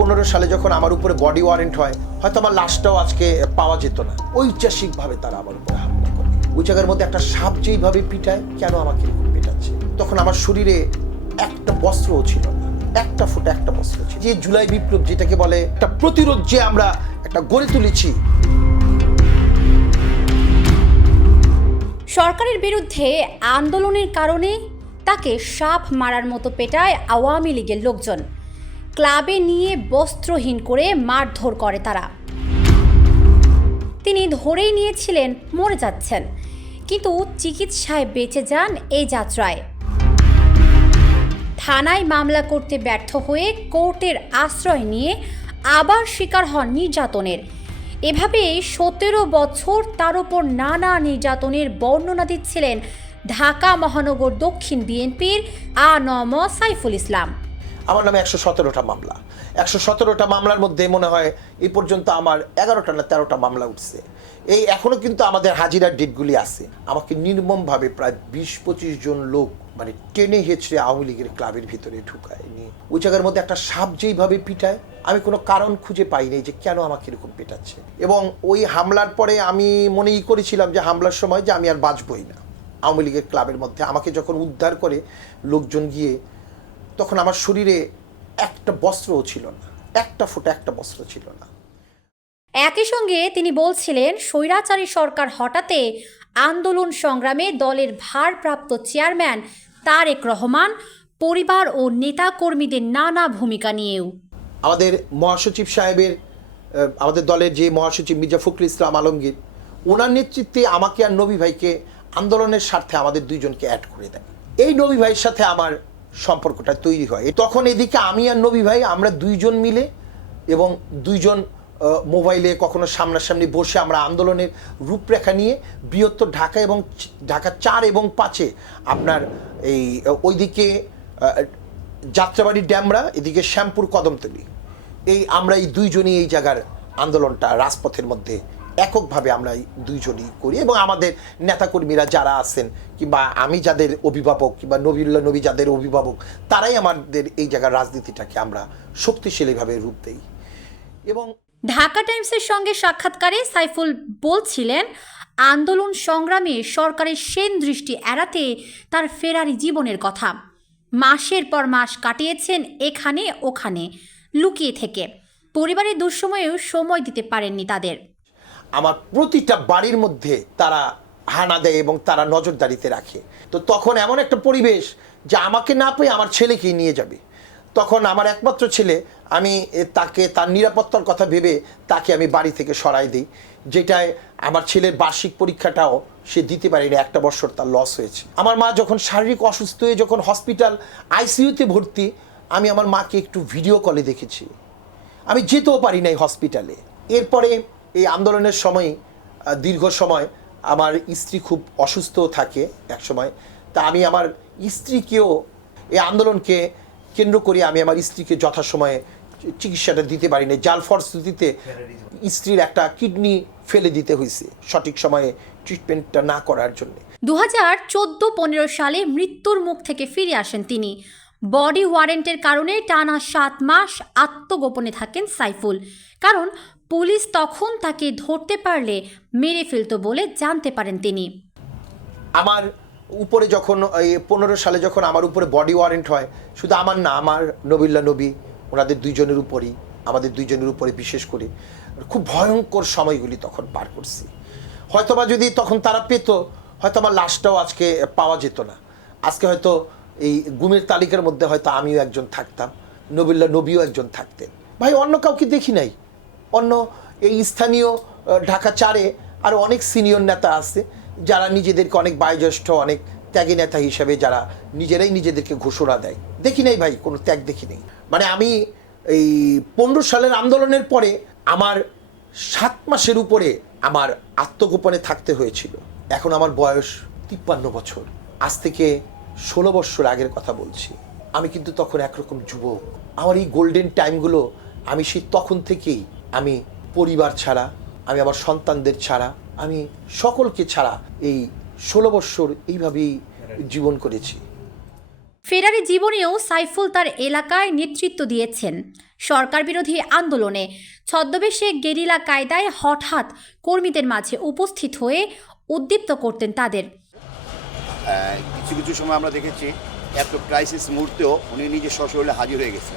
পনেরো সালে যখন আমার উপরে বডি ওয়ারেন্ট হয়, হয়তো আমার লাশটাও আজকে পাওয়া যেত না। ঐতিহাসিকভাবে তারা আমার উপরে হামলা করে। ওই জায়গার মধ্যে একটা সাপ যেইভাবে পিটায়, কেন আমাকে পেটাচ্ছে? তখন আমার শরীরে একটা বস্ত্রও ছিল না। একটা ফুট একটা বস্ত্র ছিল। যে জুলাই বিপ্লব যেটাকে বলে একটা প্রতিরোধ যে আমরা একটা গড়ে তুলেছি। সরকারের বিরুদ্ধে আন্দোলনের কারণে তাকে সাপ মারার মতো পেটায় আওয়ামী লীগের লোকজন। ক্লাবে নিয়ে বস্ত্রহীন করে মারধর করে তারা। তিনি ধরেই নিয়েছিলেন, মরে যাচ্ছেন। কিন্তু চিকিৎসায় বেঁচে যান এই যাত্রায়। থানায় মামলা করতে ব্যর্থ হয়ে কোর্টের আশ্রয় নিয়ে আবার শিকার হন নির্যাতনের। এভাবে সতেরো বছর তার উপর নানা নির্যাতনের বর্ণনা দিচ্ছিলেন ঢাকা মহানগর দক্ষিণ বিএনপির আ নম সাইফুল ইসলাম। আমার নামে একশো সতেরোটা মামলা। একশো সতেরোটা মামলার মধ্যে মনে হয় এই পর্যন্ত আমার এগারোটা না তেরোটা মামলা উঠছে। এই এখনও কিন্তু আমাদের হাজিরার ডেটগুলি আছে। আমাকে নির্মমভাবে প্রায় বিশ পঁচিশ জন লোক মানে টেনে হেঁচড়ে আওয়ামী লীগের ক্লাবের ভিতরে ঢুকায় নিয়ে। ওই জায়গার মধ্যে একটা সাপ যেইভাবে পিটায়, আমি কোনো কারণ খুঁজে পাইনি যে কেন আমাকে এরকম পেটাচ্ছে। এবং ওই হামলার পরে আমি মনেই করেছিলাম যে হামলার সময় যে আমি আর বাঁচবই না। আওয়ামী লীগের ক্লাবের মধ্যে আমাকে যখন উদ্ধার করে, লোকজন গিয়ে তখন আমার শরীরে একটা বস্ত্রও ছিল না। একটা ফুটা একটা বস্ত্র ছিল না। একই সঙ্গে তিনি বলছিলেন স্বৈরাচারী সরকার হঠাতে আন্দোলন সংগ্রামে দলের ভারপ্রাপ্ত চেয়ারম্যান তারেক রহমান পরিবার ও নেতাকর্মীদের নানা ভূমিকা নিয়েও। আমাদের মহাসচিব সাহেবের আমাদের দলের যে মহাসচিব মির্জা ফখরুল ইসলাম আলমগীর ওনার নেতৃত্বে আমাকে আর নবী ভাইকে আন্দোলনের স্বার্থে আমাদের দুইজনকে অ্যাড করে দেয় এই নবী ভাইয়ের সাথে আমার সম্পর্কটা তৈরি হয়। তখন এদিকে আমি আর নবী ভাই আমরা দুইজন মিলে এবং দুইজন মোবাইলে কখনো সামনাসামনি বসে আমরা আন্দোলনের রূপরেখা নিয়ে বৃহত্তর ঢাকা এবং ঢাকা চার এবং পাঁচে আপনার এই ওইদিকে যাত্রাবাড়ি ড্যামরা, এদিকে শ্যামপুর কদমতলি। এই আমরা এই দুইজনই এই জায়গার আন্দোলনটা রাজপথের মধ্যে এককভাবে আমরা দুইজনই করি এবং আমাদের নেতাকর্মীরা যারা আছেন কিংবা আমি যাদের অভিভাবক কিংবা নবীল্লা নবী যাদের অভিভাবক, তারাই আমাদের এই জায়গার রাজনীতিটাকে আমরা শক্তিশালীভাবে রূপ দেই। এবং ঢাকা টাইমসের সঙ্গে সাক্ষাৎকারে সাইফুল বলছিলেন, আন্দোলন সংগ্রামে সরকারের সেন দৃষ্টি এড়াতে তার ফেরারি জীবনের কথা। মাসের পর মাস কাটিয়েছেন এখানে ওখানে, লুকিয়ে থেকে। পরিবারের দুঃসময়েও সময় দিতে পারেননি তাদের। আমার প্রতিটা বাড়ির মধ্যে তারা হানা দেয় এবং তারা নজরদারিতে রাখে। তো তখন এমন একটা পরিবেশ যে আমাকে না পেয়ে আমার ছেলেকেই নিয়ে যাবে। তখন আমার একমাত্র ছেলে, আমি তাকে, তার নিরাপত্তার কথা ভেবে তাকে আমি বাড়ি থেকে সরাই দিই, যেটায় আমার ছেলের বার্ষিক পরীক্ষাটাও সে দিতে পারেনি, একটা বছর তার লস হয়েছে। আমার মা যখন শারীরিক অসুস্থ হয়ে যখন হসপিটাল আইসিইউতে ভর্তি, আমি আমার মাকে একটু ভিডিও কলে দেখেছি। আমি যেতেও পারি নাই হসপিটালে এরপরে আন্দোলনের সময় দীর্ঘ সময় আমার স্ত্রী খুব অসুস্থ থাকে এক সময় তা আমি আমার স্ত্রীকেও এই আন্দোলনকে কেন্দ্র করে আমি আমার স্ত্রীকে যথাসময়ে চিকিৎসাটা দিতে পারিনি। যার ফলশ্রুতিতে স্ত্রীর একটা কিডনি ফেলে দিতে হয়েছে সঠিক সময়ে ট্রিটমেন্টটা না করার জন্য। দু হাজার চোদ্দ পনেরো সালে মৃত্যুর মুখ থেকে ফিরে আসেন তিনি। বডি ওয়ারেন্টের কারণে টানা সাত মাস আত্মগোপনে থাকেন সাইফুল। কারণ পুলিশ তখন তাকে ধরতে পারলে মেরে ফেলতো বলে জানতে পারেন তিনি। আমার উপরে যখন এই পনেরো সালে যখন আমার উপরে বডি ওয়ারেন্ট হয়, শুধু আমার না, আমার নবিল্লা নবী, ওনাদের দুইজনের উপরই, আমাদের দুইজনের উপরে বিশেষ করে। খুব ভয়ঙ্কর সময়গুলি তখন পার করছি। হয়তোবা যদি তখন তারা পেত, হয়তো আমার লাশটাও আজকে পাওয়া যেত না। আজকে হয়তো এই গুমের তালিকার মধ্যে হয়তো আমিও একজন থাকতাম, নবিল্লা নবীও একজন থাকতেন। ভাই, অন্য কাউকে দেখি নাই? অন্য এই স্থানীয় ঢাকা চারে আরও অনেক সিনিয়র নেতা আছে, যারা নিজেদেরকে অনেক বয়োজ্যেষ্ঠ অনেক ত্যাগী নেতা হিসেবে যারা নিজেরাই নিজেদেরকে ঘোষণা দেয়। দেখি নাই ভাই, কোনো ত্যাগ দেখি নেই। মানে আমি এই পনেরো সালের আন্দোলনের পরে আমার সাত মাসের উপরে আমার আত্মগোপনে থাকতে হয়েছিল। এখন আমার বয়স তিপ্পান্ন বছর। আজ থেকে ষোলো বছর আগের কথা বলছি। আমি কিন্তু তখন একরকম যুবক। আমার এই গোল্ডেন টাইমগুলো আমি সেই তখন থেকেই আমি পরিবার ছাড়া আমি আমার সন্তানদের ছাড়া আমি সকলকে ছাড়া এই ষোলো বৎসর এইভাবেই জীবন করেছি। ফেরারি জীবনেও সাইফুল তার এলাকায় নেতৃত্ব দিয়েছেন। সরকার বিরোধী আন্দোলনে ছদ্মবেশে গেরিলা কায়দায় হঠাৎ কর্মীদের মাঝে উপস্থিত হয়ে উদ্দীপ্ত করতেন তাদের। কিছু কিছু সময় আমরা দেখেছি এত ক্রাইসিস মুহূর্তেও উনি নিজে সশরীরে হাজির হয়ে গেছে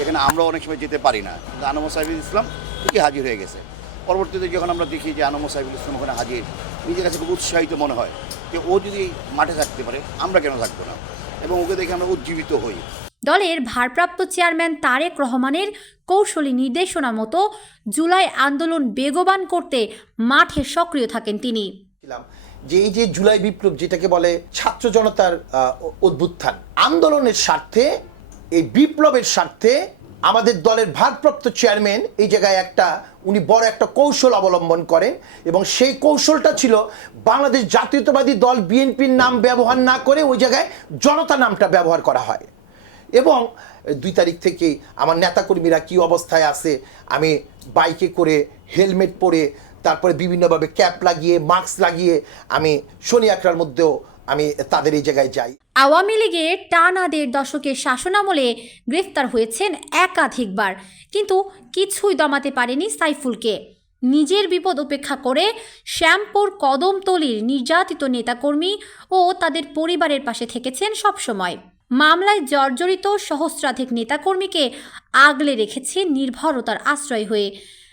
এখানে আমরা অনেক সময় যেতে পারি না। কিন্তু আনম সাহেবুল ইসলাম ঠিকই হাজির হয়ে গেছে। পরবর্তীতে যখন আমরা দেখি যে আনম সাহেবুল ইসলাম ওখানে হাজির নিজের কাছে খুব উৎসাহিত মনে হয় যে ও যদি মাঠে থাকতে পারে আমরা কেন থাকব না? এবং ওকে দেখে আমরা উজ্জীবিত হই। দলের ভারপ্রাপ্ত চেয়ারম্যান তারেক রহমানের কৌশলী নির্দেশনা মতো জুলাই আন্দোলন বেগবান করতে মাঠে সক্রিয় থাকেন তিনি। যে এই যে জুলাই বিপ্লব যেটাকে বলে ছাত্র জনতার উদ্বুত্থান আন্দোলনের স্বার্থে এই বিপ্লবের স্বার্থে আমাদের দলের ভারপ্রাপ্ত চেয়ারম্যান এই জায়গায় একটা, উনি বড় একটা কৌশল অবলম্বন করেন এবং সেই কৌশলটা ছিল বাংলাদেশ জাতীয়তাবাদী দল বিএনপির নাম ব্যবহার না করে ওই জায়গায় জনতা নামটা ব্যবহার করা হয়। এবং দুই তারিখ থেকে আমার নেতাকর্মীরা কি অবস্থায় আছে, আমি বাইকে করে হেলমেট পরে, তারপরে বিভিন্নভাবে ক্যাপ লাগিয়ে, মাস্ক লাগিয়ে আমি শনি একরার মধ্যেও আমি তাদের এই জায়গায় যাই। আওয়ামী লীগের টানা দেড় দশকের শাসনামলে গ্রেফতার হয়েছেন একাধিকবার কিন্তু কিছুই দমাতে পারেনি সাইফুলকে। নিজের বিপদ উপেক্ষা করে শ্যামপুর কদমতলির নির্যাতিত নেতাকর্মী ও তাদের পরিবারের পাশে থেকেছেন সবসময়। মামলায় জর্জরিত সহস্রাধিক নেতাকর্মীকে আগলে রেখেছে নির্ভরতার আশ্রয় হয়ে।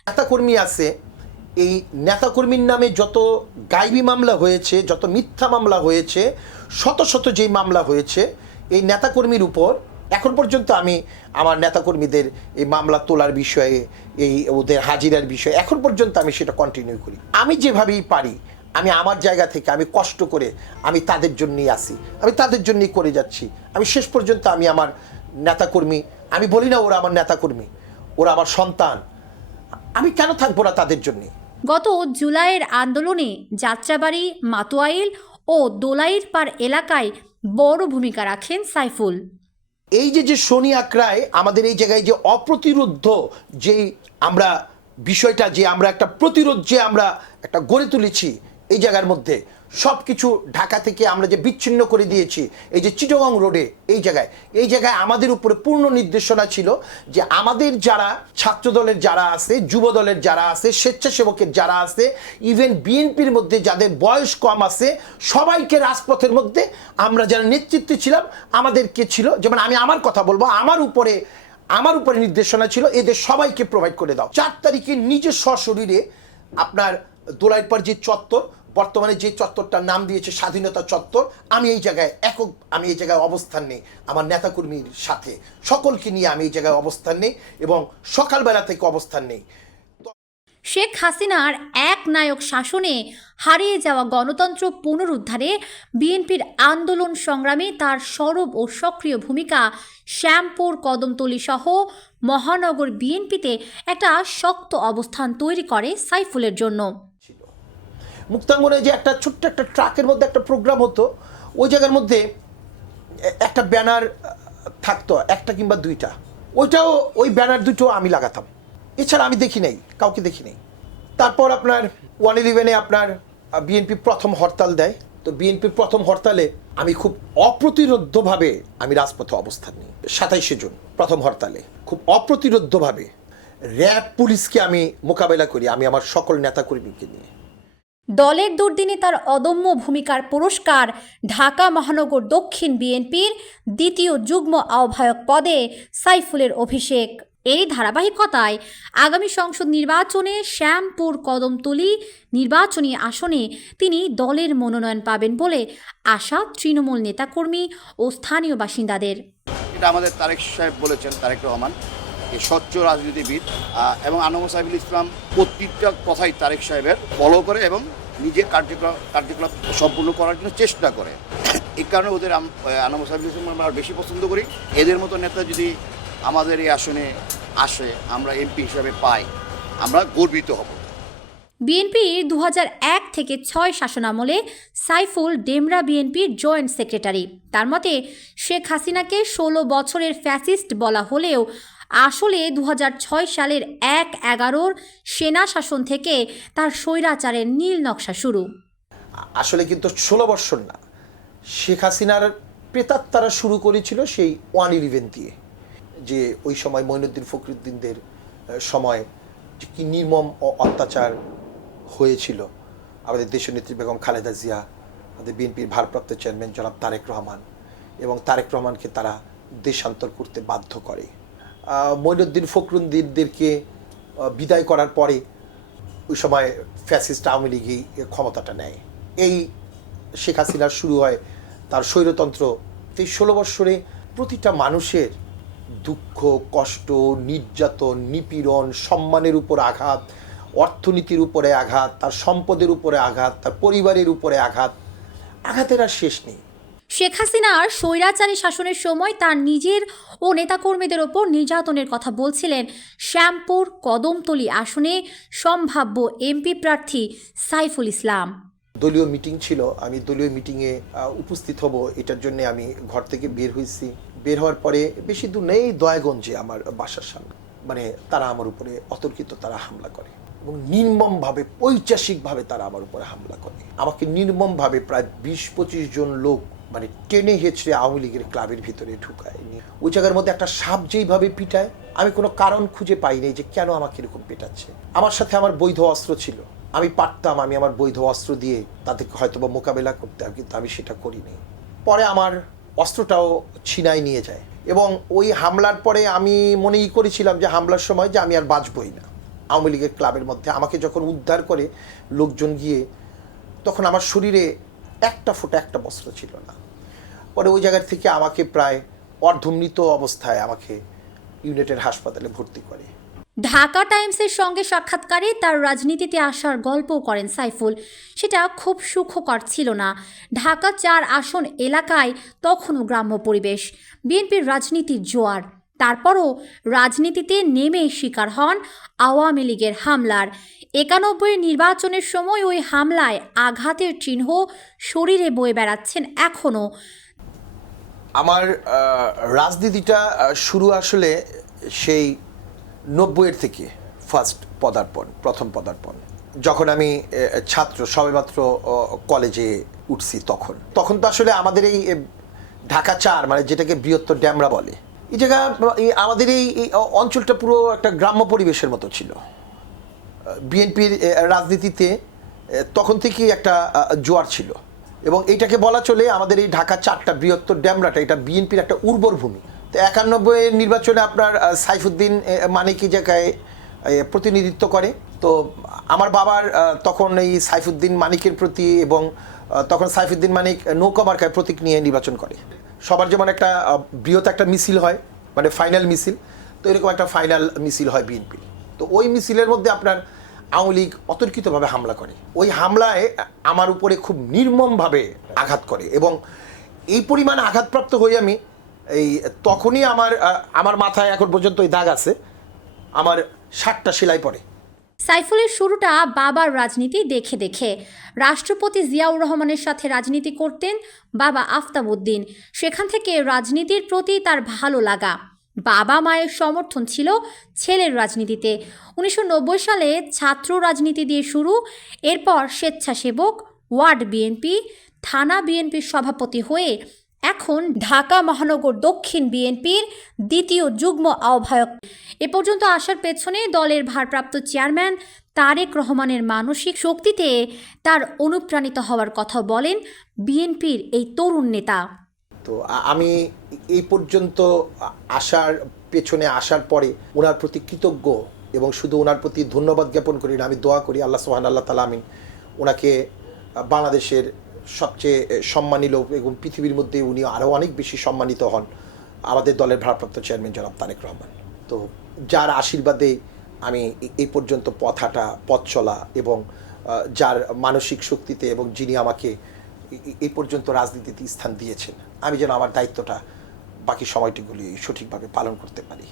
নেতাকর্মী আছে এই নেতাকর্মীর নামে যত গাইবী মামলা হয়েছে, যত মিথ্যা মামলা হয়েছে, শত শত যেই মামলা হয়েছে, এই নেতাকর্মীর উপর এখন পর্যন্ত আমি আমার নেতাকর্মীদের এই মামলা তোলার বিষয়ে, এই ওদের হাজিরার বিষয়ে, এখন পর্যন্ত আমি সেটা কন্টিনিউ করি। আমি যেভাবেই পারি, আমি আমার জায়গা থেকে আমি কষ্ট করে আমি তাদের জন্যই আসি আমি তাদের জন্যই করে যাচ্ছি। আমি শেষ পর্যন্ত আমি আমার নেতাকর্মী, আমি বলি না ওরা আমার নেতাকর্মী, ওরা আমার সন্তান, আমি কেন থাকব না তাদের জন্যে? গত জুলাইয়ের আন্দোলনে যাত্রাবাড়ি, মাতোয়াইল ও দোলাইর পার এলাকায় বড় ভূমিকা রাখেন সাইফুল। এই যে যে শনি আক্রায় আমাদের এই জায়গায় যে অপ্রতিরোধ যে আমরা বিষয়টা, যে আমরা একটা প্রতিরোধ যে আমরা একটা গড়ে তুলেছি এই জায়গার মধ্যে সব কিছু ঢাকা থেকে আমরা যে বিচ্ছিন্ন করে দিয়েছি, এই যে চিটগং রোডে, এই জায়গায় এই জায়গায় আমাদের উপরে পূর্ণ নির্দেশনা ছিল যে আমাদের যারা ছাত্র দলের যারা আছে যুব দলের যারা আছে, স্বেচ্ছাসেবকের যারা আছে ইভেন বিএনপির মধ্যে যাদের বয়স কম আছে, সবাইকে রাজপথের মধ্যে আমরা যারা নেতৃত্বে ছিলাম, আমাদেরকে ছিল, যেমন আমি আমার কথা বলব, আমার উপরে আমার উপরে নির্দেশনা ছিল, এদের সবাইকে প্রোভাইড করে দাও। চার তারিখে নিজের সশরীরে আপনার দোলাইরপার যে চত্বর বর্তমানে যে চত্বরটার নাম দিয়েছে স্বাধীনতা চত্বর, আমি এই জায়গায় একক, আমি এই জায়গায় অবস্থান নেই আমার নেতাকর্মীর সাথে। সকলকে নিয়ে আমি এই জায়গায় অবস্থান নেই এবং সকালবেলা থেকে অবস্থান নেই। শেখ হাসিনার এক নায়ক শাসনে হারিয়ে যাওয়া গণতন্ত্র পুনরুদ্ধারে বিএনপির আন্দোলন সংগ্রামে তার সরব ও সক্রিয় ভূমিকা শ্যামপুর কদমতলী সহ মহানগর বিএনপিতে একটা শক্ত অবস্থান তৈরি করে সাইফুলের জন্য। মুক্তাঙ্গনে যে একটা ছোট্ট একটা ট্রাকের মধ্যে একটা প্রোগ্রাম হতো, ওই জায়গার মধ্যে একটা ব্যানার থাকতো, একটা কিংবা দুইটা। ওইটাও, ওই ব্যানার দুটো আমি লাগাতাম। এছাড়া আমি দেখি নাই, কাউকে দেখি নাই। তারপর আপনার ওয়ান ইলেভেনে আপনার বিএনপি প্রথম হরতাল দেয়। তো বিএনপির প্রথম হরতালে আমি খুব অপ্রতিরোধ্যভাবে আমি রাজপথে অবস্থান নিই। সাতাইশে জুন, প্রথম হরতালে। খুব অপ্রতিরোধ্যভাবে র্যাব পুলিশকে আমি মোকাবেলা করি, আমি আমার সকল নেতাকর্মীকে নিয়ে। দলের দুর্দিনে তার অদম্য ভূমিকার পুরস্কার ঢাকা মহানগর দক্ষিণ বিএনপির দ্বিতীয় যুগ্ম আহ্বায়ক পদে সাইফুলের অভিষেক। এই ধারাবাহিকতায় আগামী সংসদ নির্বাচনে শ্যামপুর কদমতলী নির্বাচনী আসনে তিনি দলের মনোনয়ন পাবেন বলে আশা তৃণমূল নেতাকর্মী ও স্থানীয় বাসিন্দাদের। এটা আমাদের তারেক সাহেব বলেছেন, তারেক রহমান। স্বচ্ছ রাজনীতিবিদ এবং আনম সাহেবুল ইসলাম প্রত্যেকটা কথাই তারেক সাহেবের ফলো করে এবং নিজের কার্যকলাপ কার্যকলাপ সম্পূর্ণ করার জন্য চেষ্টা করে। এই কারণে ওদের আনম সাহেবুল ইসলাম আমরা বেশি পছন্দ করি। এদের মতো নেতা যদি আমাদের এই আসনে আসে, আমরা এমপি হিসাবে পাই, আমরা গর্বিত হব। বিএনপির দু এক থেকে ছয় শাসনামলে সাইফুল ডেমরা বিএনপির জয়েন্ট সেক্রেটারি। তার মতে, শেখ হাসিনাকে ষোলো বছরের ফ্যাসিস্ট বলা হলেও আসলে দু সালের এক এগারোর সেনা শাসন থেকে তার স্বৈরাচারের নীল নকশা শুরু। আসলে কিন্তু ষোলো বৎসর না। শেখ হাসিনার প্রেতাত্মারা শুরু করেছিল সেই ওয়ান ইলেভেন দিয়ে। যে ওই সময় মঈনুদ্দিন ফখরুদ্দিনদের সময় কি নির্মম অ- অত্যাচার হয়েছিল। আমাদের দেশনেত্রী বেগম খালেদা জিয়া, আমাদের বিএনপির ভারপ্রাপ্ত চেয়ারম্যান জনাব তারেক রহমান এবং তারেক রহমানকে তারা দেশান্তর করতে বাধ্য করে। আহ, মঈনুদ্দিন ফখরুদ্দিনদেরকে বিদায় করার পরে ওই সময় ফ্যাসিস্ট আওয়ামী লীগই ক্ষমতাটা নেয়। এই শেখ হাসিনার শুরু হয় তার স্বৈরতন্ত্র। এই ষোলো বৎসরে প্রতিটা মানুষের দুঃখ কষ্ট নির্যাতন নিপীড়ন সম্মানের উপর আঘাত অর্থনীতির উপরে আঘাত তার সম্পদের উপরে আঘাত তার পরিবারের উপরে আঘাত আঘাতের আর শেষ নেই। শেখ হাসিনার স্বৈরাচারী শাসনের সময় তার নিজের ও নেতাকর্মীদের ওপর নির্যাতনের কথা বলছিলেন শ্যামপুর কদমতলী আসনে সম্ভাব্য এমপি প্রার্থী সাইফুল ইসলাম। দলীয় মিটিং ছিল, আমি দলীয় মিটিংয়ে উপস্থিত হব, এটার জন্য আমি ঘর থেকে বের হয়েছি। বের হওয়ার পরে বেশি দূর নেই, দয়াগঞ্জে আমার বাসার সামনে। মানে তারা আমার উপরে অতর্কিত, তারা হামলা করে। এবং নির্মমভাবে ঐতিহাসিকভাবে তারা আমার উপরে হামলা করে। আমাকে নির্মমভাবে প্রায় বিশ পঁচিশ জন লোক মানে টেনে হেঁচড়ে আওয়ামী লীগের ক্লাবের ভিতরে ঢুকায় ওই জায়গার মধ্যে একটা সাপ যেইভাবে পিটায়, আমি কোনো কারণ খুঁজে পাইনি যে কেন আমাকে এরকম পেটাচ্ছে। আমার সাথে আমার বৈধ অস্ত্র ছিল। আমি পারতাম, আমি আমার বৈধ অস্ত্র দিয়ে তাদেরকে হয়তো বা মোকাবেলা করতে, কিন্তু আমি সেটা করিনি। পরে আমার অস্ত্রটাও ছিনাই নিয়ে যায়। এবং ওই হামলার পরে আমি মনেই করেছিলাম যে হামলার সময় যে আমি আর বাঁচবই না। আওয়ামী লীগের ক্লাবের মধ্যে আমাকে যখন উদ্ধার করে লোকজন গিয়ে, তখন আমার শরীরে একটা ফোঁটা একটা বস্ত্র ছিল না। পরে ওই জায়গার থেকে আমাকে প্রায় অর্ধমৃত অবস্থায় আমাকে ইউনাইটেড হাসপাতালে ভর্তি করে। ঢাকা টাইমসের সঙ্গে সাক্ষাৎকারে তার রাজনীতিতে আসার গল্পও করেন সাইফুল। সেটা খুব সুখকর ছিল না। ঢাকা চার আসন এলাকায় তখনও গ্রাম্য পরিবেশ। বিএনপির রাজনীতির জোয়ার। তারপরও রাজনীতিতে নেমে শিকার হন আওয়ামী লীগের হামলার। একানব্বই নির্বাচনের সময় ওই হামলায় আঘাতের চিহ্ন শরীরে বয়ে বেড়াচ্ছেন এখনও। আমার রাজনীতিটা শুরু আসলে সেই নব্বইয়ের থেকে ফার্স্ট পদার্পণ, প্রথম পদার্পণ। যখন আমি ছাত্র, সবেমাত্র কলেজে উঠছি তখন। তখন তো আসলে আমাদের এই ঢাকা চার মানে যেটাকে বৃহত্তর ড্যামরা বলে এই জায়গা আমাদের এই অঞ্চলটা পুরো একটা গ্রাম্য পরিবেশের মতো ছিল। বিএনপির রাজনীতিতে তখন থেকেই একটা জোয়ার ছিল। এবং এটাকে বলা চলে আমাদের এই ঢাকা চারটা বৃহত্তর ড্যামরাটা, এটা বিএনপির একটা উর্বর ভূমি। তো একানব্বই নির্বাচনে আপনার সাইফুদ্দিন মানিক জায়গায় প্রতিনিধিত্ব করে। তো আমার বাবার তখন এই সাইফুদ্দিন মানিকের প্রতি এবং তখন সাইফুদ্দিন মানিক নৌকা মার্কায় প্রতীক নিয়ে নির্বাচন করে। সবার যেমন একটা বৃহৎ একটা মিছিল হয় মানে ফাইনাল মিছিল, তো এরকম একটা ফাইনাল মিছিল হয় বিএনপির তো ওই মিছিলের মধ্যে আপনার আওয়ামী লীগ অতর্কিতভাবে হামলা করে। ওই হামলায় আমার উপরে খুব নির্মমভাবে আঘাত করে এবং এই পরিমাণ আঘাতপ্রাপ্ত হয়ে আমি, এই তখনই আমার আমার মাথায় এখন পর্যন্ত ওই দাগ আছে। আমার ষাটটা সেলাই পড়ে সাইফুলের শুরুটা বাবার রাজনীতি দেখে দেখে। রাষ্ট্রপতি জিয়াউর রহমানের সাথে রাজনীতি করতেন বাবা আফতাবউদ্দিন। সেখান থেকে রাজনীতির প্রতি তার ভালো লাগা। বাবা মায়ের সমর্থন ছিল ছেলের রাজনীতিতে। উনিশশো নব্বই সালে ছাত্র রাজনীতি দিয়ে শুরু, এরপর স্বেচ্ছাসেবক, ওয়ার্ড বিএনপি, থানা বিএনপির সভাপতি হয়ে এখন ঢাকা মহানগর দক্ষিণ বিএনপির দ্বিতীয় যুগ্ম আহ্বায়ক। এ পর্যন্ত আসার পেছনে দলের ভারপ্রাপ্ত চেয়ারম্যান তারেক রহমানের মানসিক শক্তিতে তার অনুপ্রাণিত হওয়ার কথা বলেন বিএনপির এই তরুণ নেতা। তো আমি এই পর্যন্ত আসার পেছনে আসার পরে ওনার প্রতি কৃতজ্ঞ এবং শুধু ওনার প্রতি ধন্যবাদ জ্ঞাপন করি না, আমি দোয়া করি আল্লাহ সোহান আল্লাহ তালা আমিন ওনাকে বাংলাদেশের সবচেয়ে সম্মানী লোক এবং পৃথিবীর মধ্যে উনি আরও অনেক বেশি সম্মানিত হন আমাদের দলের ভারপ্রাপ্ত চেয়ারম্যান জনাব তারেক রহমান। তো যার আশীর্বাদে আমি এই পর্যন্ত পথ হাঁটা, পথ চলা এবং যার মানসিক শক্তিতে এবং যিনি আমাকে এই পর্যন্ত রাজনীতিতে স্থান দিয়েছেন, আমি যেন আমার দায়িত্বটা বাকি সময়টিগুলি সঠিকভাবে পালন করতে পারি।